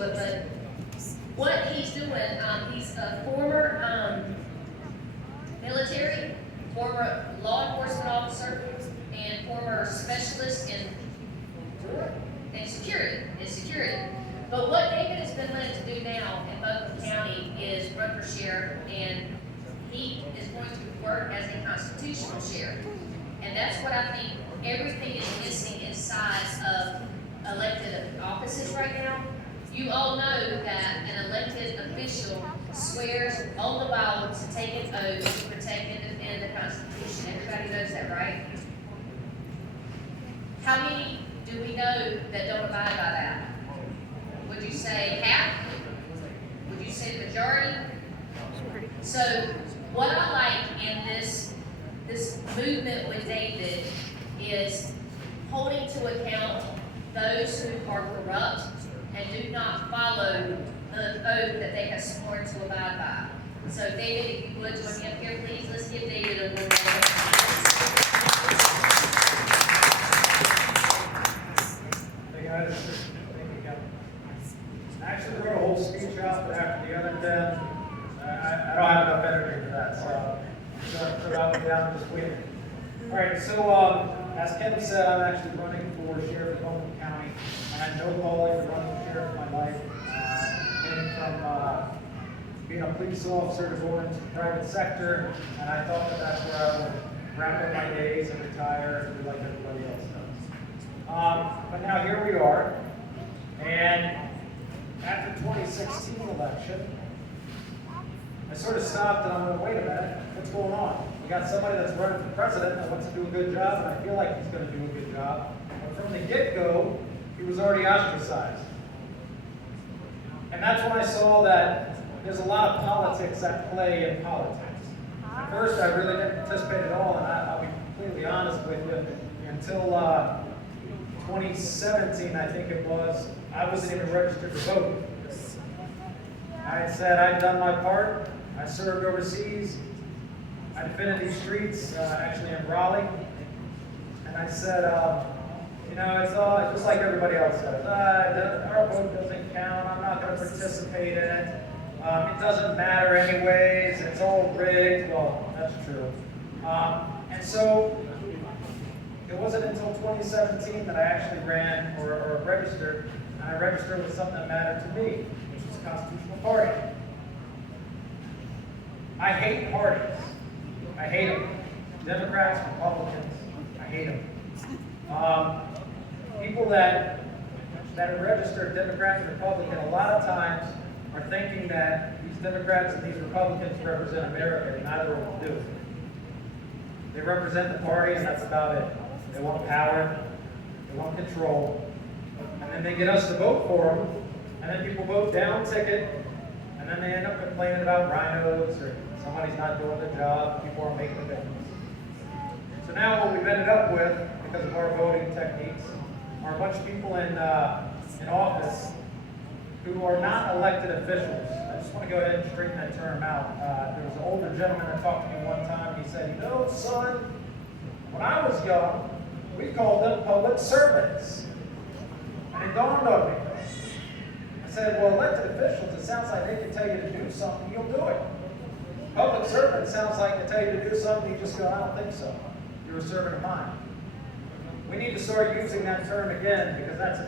to it, but what he's doing, he's a former military, former law enforcement officer, and former specialist in security. But what David has been led to do now in Buncombe County is run for sheriff, and he is going to work as a constitutional sheriff. And that's what I think everything is missing inside of elected offices right now. You all know that an elected official swears on the Bible to take an oath to protect and defend the Constitution. Everybody knows that, right? How many do we know that don't abide by that? Would you say half? Would you say the majority? So what I like in this movement with David is holding to account those who are corrupt and do not follow the oath that they have sworn to abide by. So David, if you would join me up here, please. Let's give David a little I actually wrote a whole speech out, but after the other 10, I don't have enough energy for that, so I'm going to put it out and down this week. All right, so as Kevin said, I'm actually running for sheriff of Buncombe County. I had no calling to running for sheriff in my life. Came from being a police officer to going into the private sector, and I thought that that's where I would wrap up my days and retire and do like everybody else does. But now here we are, and after the 2016 election, I sort of stopped and I'm going, wait a minute, what's going on? You got somebody that's running for president that wants to do a good job, and I feel like he's going to do a good job. But from the get-go, he was already ostracized. And that's when I saw that there's a lot of politics at play in politics. At first, I really didn't participate at all, and I'll be completely honest with you, until 2017, I think it was, I wasn't even registered to vote. I had said I'd done my part. I served overseas. I defended these streets, actually in Raleigh. And I said, you know, it's all just like everybody else says. Our vote doesn't count. I'm not going to participate in it. It doesn't matter anyways. It's all rigged. Well, that's true. And so it wasn't until 2017 that I actually ran or registered. And I registered with something that mattered to me, which was a constitutional party. I hate parties. I hate them. Democrats, Republicans, I hate them. People that are registered Democrats and Republicans a lot of times are thinking that these Democrats and these Republicans represent America, and neither of them do. They represent the party, and that's about it. They want power, they want control, and then they get us to vote for them, and then people vote down ticket, and then they end up complaining about rhinos or somebody's not doing their job, people are making a difference. So now what we've ended up with, because of our voting techniques, are a bunch of people in office who are not elected officials. I just want to go ahead and straighten that term out. There was an older gentleman that talked to me one time. He said, you know, son, when I was young, we called them public servants. And it dawned on me. I said, well, elected officials, it sounds like they can tell you to do something, you'll do it. Public servant sounds like they tell you to do something, you just go, I don't think so. You're a servant of mine. We need to start using that term again, because that's